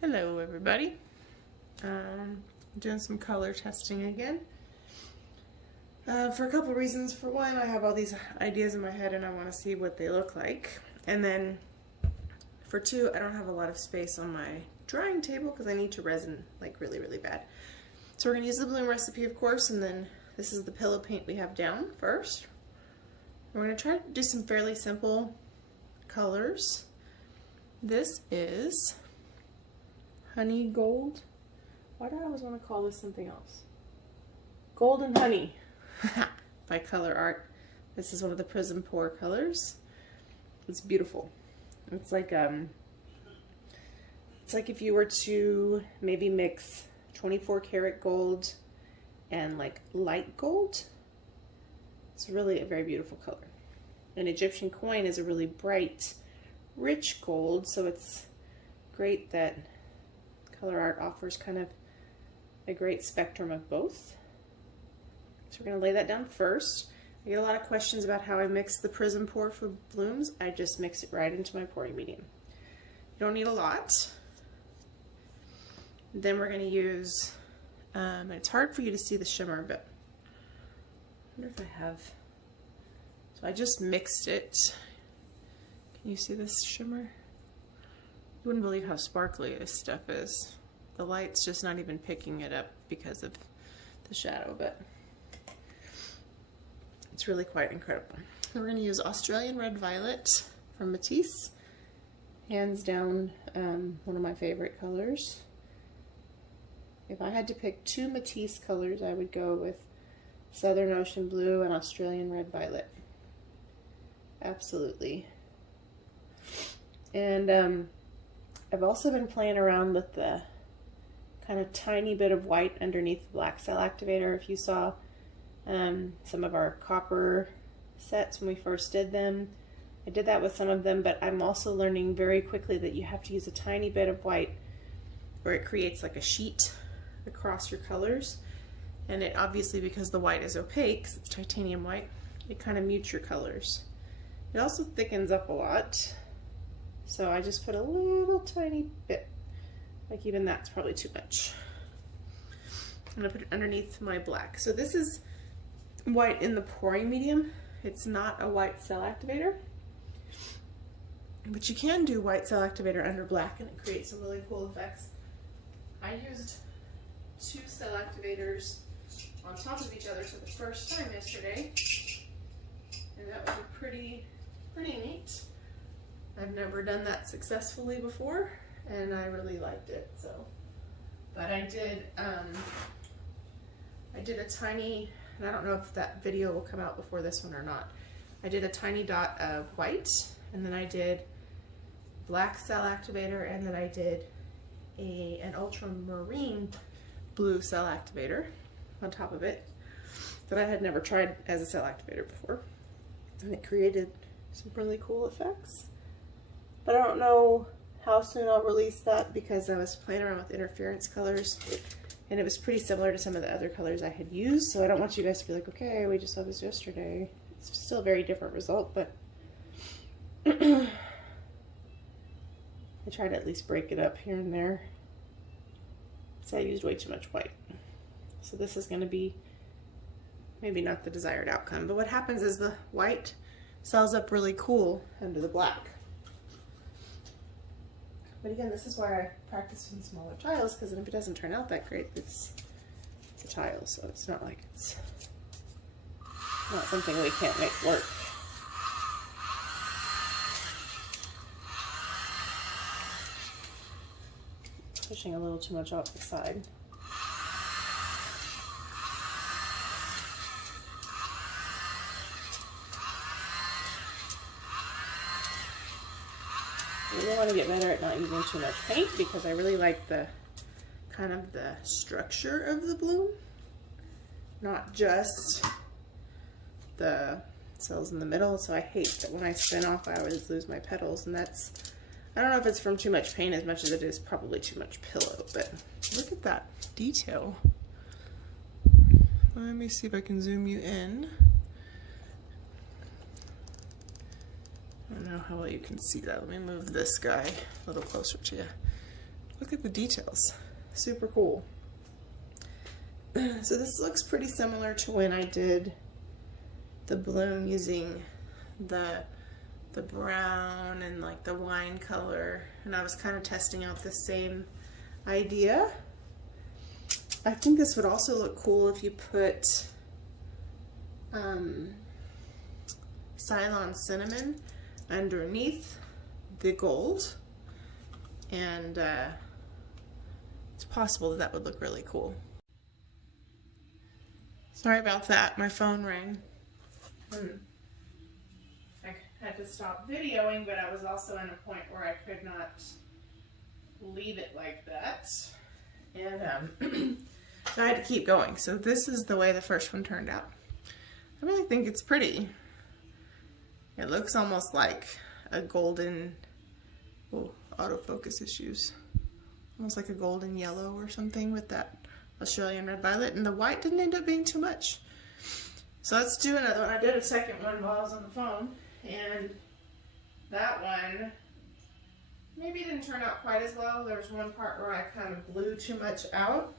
Hello everybody. Doing some color testing again. For a couple reasons. For one, I have all these ideas in my head and I want to see what they look like. And then for two, I don't have a lot of space on my drying table because I need to resin like really bad. So we're going to use the bloom recipe, of course, and then this is the pillow paint we have down first. We're going to try to do some fairly simple colors. This is Honey Gold. Why do I always want to call this something else? Golden Honey by Colourarte. This is one of the Prizm pour colors. It's beautiful. It's like if you were to maybe mix 24 karat gold and like light gold. It's really a very beautiful color. An Egyptian coin is a really bright, rich gold, so it's great that Colourarte offers kind of a great spectrum of both. So we're going to lay that down first. I get a lot of questions about how I mix the Prizm pour for blooms. I just mix it right into my pouring medium. You don't need a lot. Then we're going to use, it's hard for you to see the shimmer, but I wonder if I have, so I just mixed it. Can you see this shimmer? You wouldn't believe how sparkly this stuff is. The light's just not even picking it up because of the shadow, but it's really quite incredible. So we're going to use Australian Red Violet from Matisse. Hands down, one of my favorite colors. If I had to pick two Matisse colors, I would go with Southern Ocean Blue and Australian Red Violet. Absolutely. And I've also been playing around with the kind of tiny bit of white underneath the black cell activator. If you saw some of our copper sets when we first did them, I did that with some of them, but I'm also learning very quickly that you have to use a tiny bit of white where it creates like a sheet across your colors. And it obviously, because the white is opaque, because it's titanium white, it kind of mutes your colors. It also thickens up a lot. So I just put a little tiny bit, like even that's probably too much. I'm gonna put it underneath my black. So this is white in the pouring medium. It's not a white cell activator, but you can do white cell activator under black and it creates some really cool effects. I used two cell activators on top of each other for the first time yesterday, and that was pretty neat. I've never done that successfully before, and I really liked it. So, but I did a tiny, and I don't know if that video will come out before this one or not. I did a tiny dot of white, and then I did black cell activator, and then I did an ultramarine blue cell activator on top of it that I had never tried as a cell activator before, and it created some really cool effects. But I don't know how soon I'll release that because I was playing around with interference colors and it was pretty similar to some of the other colors I had used, so I don't want you guys to be like, okay, we just saw this yesterday. It's still a very different result, but I try to at least break it up here and there. So I used way too much white. So this is going to be maybe not the desired outcome, but what happens is the white cells up really cool under the black. But again, this is why I practice in smaller tiles, because if it doesn't turn out that great, it's a tile, so it's not like it's not something we can't make work. Pushing a little too much off the side. I really want to get better at not using too much paint because I really like the kind of the structure of the bloom, not just the cells in the middle. So I hate that when I spin off I always lose my petals, and that's, I don't know if it's from too much paint as much as it is probably too much pillow, but look at that detail. Let me see if I can zoom you in. I don't know how well you can see that. Let me move this guy a little closer to you. look at the details. Super cool. So this looks pretty similar to when I did the bloom using the brown and like the wine color, and I was kind of testing out the same idea. I think this would also look cool if you put Ceylon cinnamon underneath the gold, and it's possible that that would look really cool. Sorry about that, my phone rang. I had to stop videoing, but I was also at a point where I could not leave it like that. And so I had to keep going. So this is the way the first one turned out. I really think it's pretty. It looks almost like a golden, oh, autofocus issues. Almost like a golden yellow or something with that Australian red violet, and the white didn't end up being too much. So let's do another one. I did a second one while I was on the phone, and that one maybe didn't turn out quite as well. There was one part where I kind of blew too much out,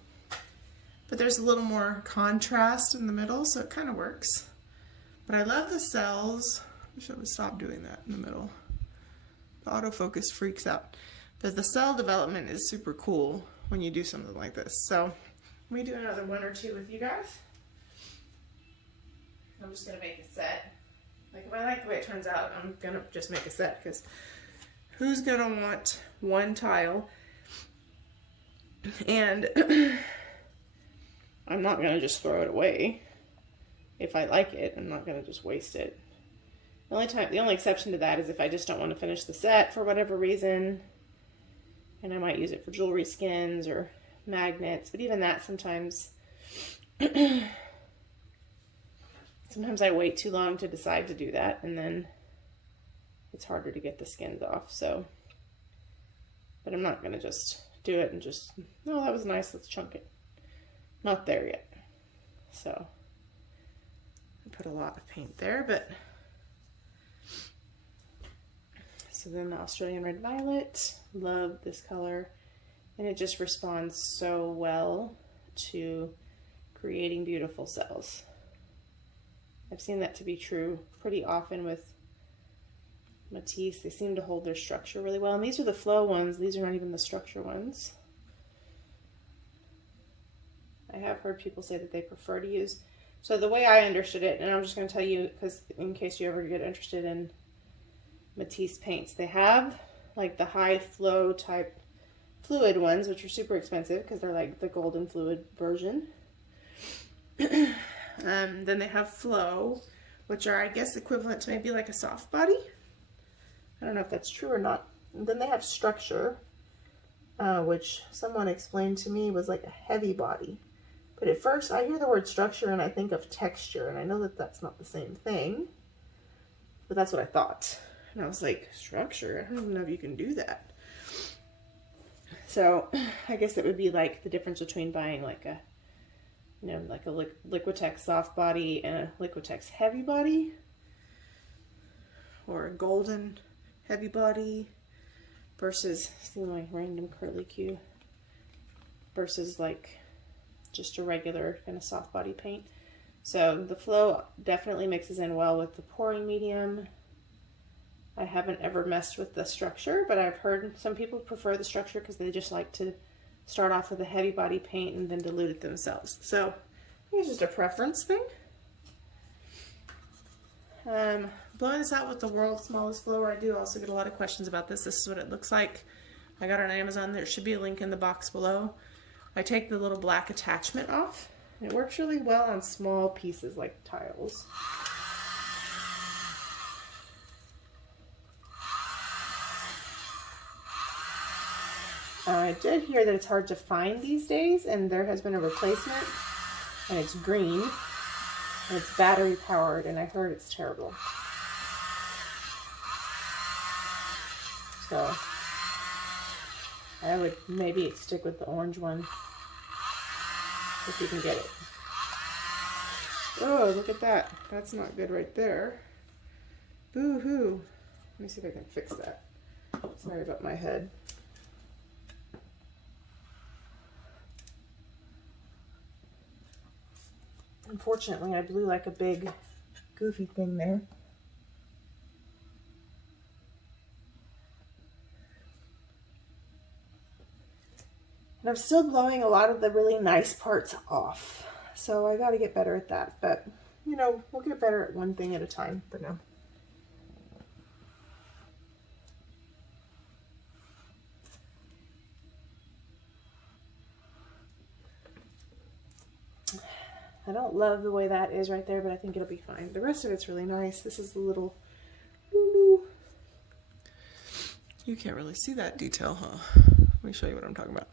but there's a little more contrast in the middle, so it kind of works. But I love the cells. I wish I would stop doing that in the middle. The autofocus freaks out. But the cell development is super cool when you do something like this. So let me do another one or two with you guys. I'm just gonna make a set. Like, if I like the way it turns out, I'm gonna just make a set, because who's gonna want one tile? And I'm not gonna just throw it away. If I like it, I'm not gonna just waste it. The only exception to that is if I just don't want to finish the set for whatever reason, and I might use it for jewelry skins or magnets, but even that sometimes sometimes I wait too long to decide to do that, and then it's harder to get the skins off. So, but I'm not gonna just do it and just, oh, that was nice, let's chunk it. Not there yet. So I put a lot of paint there, but so then the Australian red violet, love this color, and it just responds so well to creating beautiful cells. I've seen that to be true pretty often with Matisse. They seem to hold their structure really well, and these are the flow ones. These are not even the structure ones. I have heard people say that they prefer to use, so the way I understood it, and I'm just going to tell you, because in case you ever get interested in Matisse paints, they have like the high flow type fluid ones, which are super expensive because they're like the golden fluid version. Then they have flow, which are, I guess, equivalent to maybe like a soft body. I don't know if that's true or not. And then they have structure, which someone explained to me was like a heavy body. But at first I hear the word structure and I think of texture, and I know that that's not the same thing, but that's what I thought. And I was like, structure? I don't even know if you can do that. So I guess it would be like the difference between buying like a, you know, like a Liquitex soft body and a Liquitex heavy body, or a golden heavy body versus, see my random curly Q, versus like just a regular kind of soft body paint. So the flow definitely mixes in well with the pouring medium. I haven't ever messed with the structure, but I've heard some people prefer the structure because they just like to start off with a heavy body paint and then dilute it themselves. So I think it's just a preference thing. Blowing this out with the world's smallest blower. I do also get a lot of questions about this. This is what it looks like. I got it on Amazon. There should be a link in the box below. I take the little black attachment off. It works really well on small pieces like tiles. I did hear that it's hard to find these days, and there has been a replacement, and it's green, and it's battery powered, and I heard it's terrible. So I would maybe stick with the orange one if you can get it. Oh, look at that. That's not good right there. Boo-hoo. Let me see if I can fix that. Sorry about my head. Unfortunately, I blew like a big goofy thing there. And I'm still blowing a lot of the really nice parts off. So I got to get better at that. But, you know, we'll get better at one thing at a time for now. I don't love the way that is right there, but I think it'll be fine. The rest of it's really nice. This is the little... You can't really see that detail, huh? Let me show you what I'm talking about.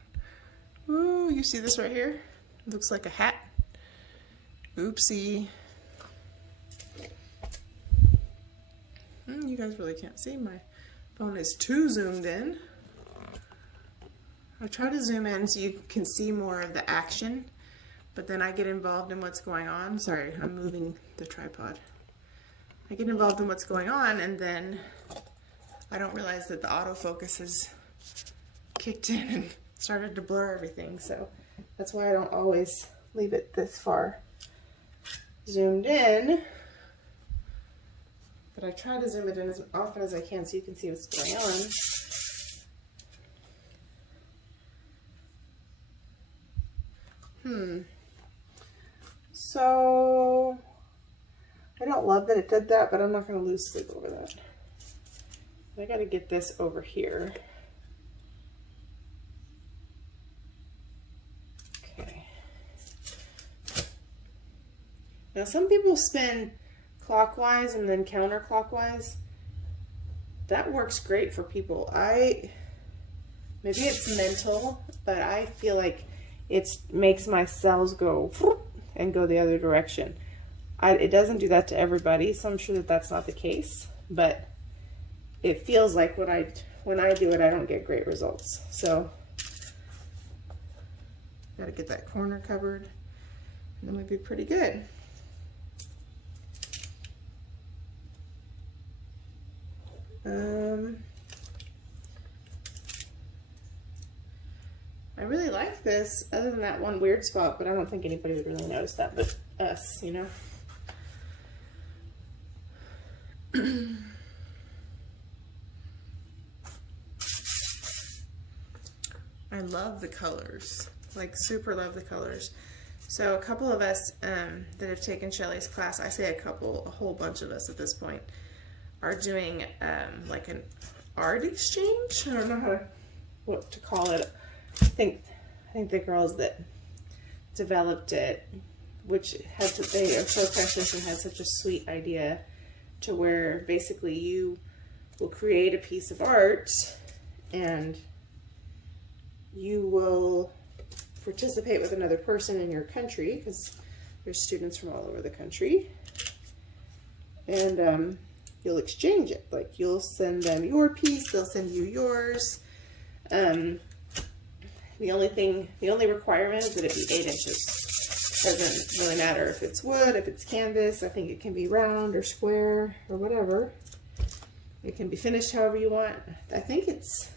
Ooh, you see this right here? It looks like a hat. Oopsie. You guys really can't see. My phone is too zoomed in. I try to zoom in so you can see more of the action, but then I get involved in what's going on. Sorry, I'm moving the tripod. I get involved in what's going on, and then I don't realize that the autofocus has kicked in and started to blur everything. So that's why I don't always leave it this far zoomed in. But I try to zoom it in as often as I can so you can see what's going on. So I don't love that it did that, but I'm not going to lose sleep over that. I got to get this over here. Okay. Now some people spin clockwise and then counterclockwise. That works great for people. Maybe it's mental, but I feel like it makes my cells go and go the other direction. It doesn't do that to everybody, so I'm sure that that's not the case, but it feels like when I do it, I don't get great results. So gotta get that corner covered, and then we'd be pretty good. I really like this, other than that one weird spot, but I don't think anybody would really notice that but us, you know. I love the colors, like super love the colors. So a couple of us that have taken Shelley's class, I say a whole bunch of us at this point, are doing like an art exchange. I don't know what to call it. I think the girls that developed it, which they are so precious and had such a sweet idea, to where basically you will create a piece of art and you will participate with another person in your country, because there's students from all over the country, and you'll exchange it. Like, you'll send them your piece, they'll send you yours. The only requirement is that it be 8 inches. Doesn't really matter if it's wood, if it's canvas. I think it can be round or square or whatever. It can be finished however you want. I think it's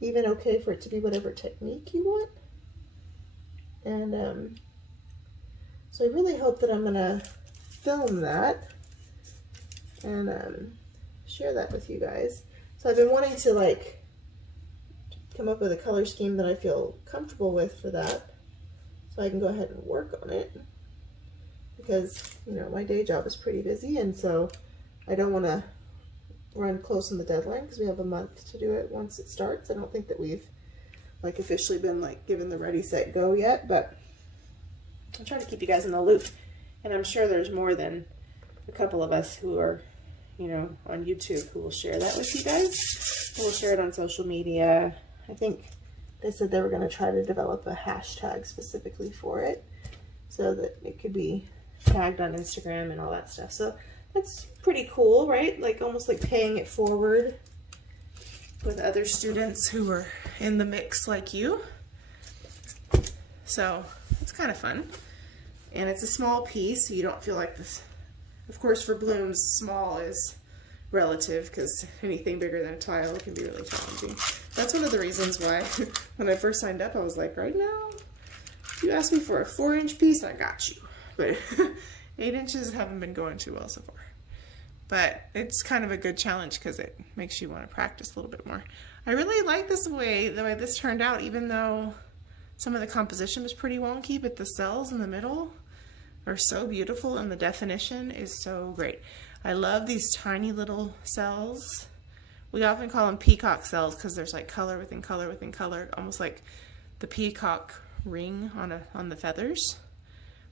even okay for it to be whatever technique you want. And so I really hope that I'm gonna film that and share that with you guys. So I've been wanting to like come up with a color scheme that I feel comfortable with for that, so I can go ahead and work on it, because, you know, my day job is pretty busy, and so I don't want to run close on the deadline, because we have a month to do it once it starts. I don't think that we've like officially been like given the ready, set, go yet, but I'll try to keep you guys in the loop. And I'm sure there's more than a couple of us who are, you know, on YouTube who will share that with you guys. We'll share it on social media. I think they said they were going to try to develop a hashtag specifically for it, so that it could be tagged on Instagram and all that stuff. So that's pretty cool, right? Like almost like paying it forward with other students who are in the mix like you. So it's kind of fun. And it's a small piece, so you don't feel like this. Of course, for blooms, small is relative, because anything bigger than a tile can be really challenging. That's one of the reasons why when I first signed up, I was like, right now, if you ask me for a 4-inch piece, I got you. but 8 inches haven't been going too well so far. But it's kind of a good challenge because it makes you want to practice a little bit more. I really like the way this turned out, even though some of the composition was pretty wonky, but the cells in the middle are so beautiful and the definition is so great. I love these tiny little cells. We often call them peacock cells because there's like color within color within color, almost like the peacock ring on the feathers.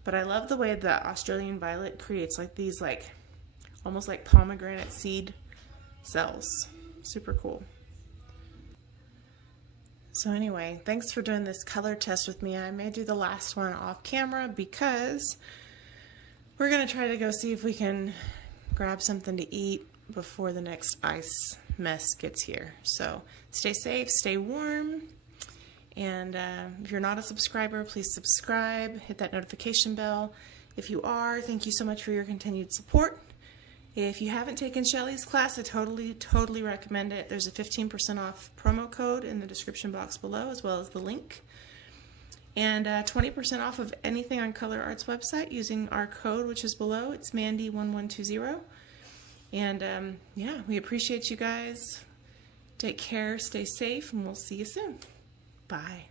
But I love the way the Australian violet creates like these almost like pomegranate seed cells. Super cool. So anyway, thanks for doing this color test with me. I may do the last one off camera because we're gonna try to go see if we can grab something to eat before the next ice mess gets here. So stay safe, stay warm, and if you're not a subscriber, please subscribe, hit that notification bell. If you are, thank you so much for your continued support. If you haven't taken Shelly's class, I totally recommend it. There's a 15% off promo code in the description box below, as well as the link. And 20% off of anything on Colourarte's website using our code, which is below. It's Mandy1120. And yeah, we appreciate you guys. Take care, stay safe, and we'll see you soon. Bye.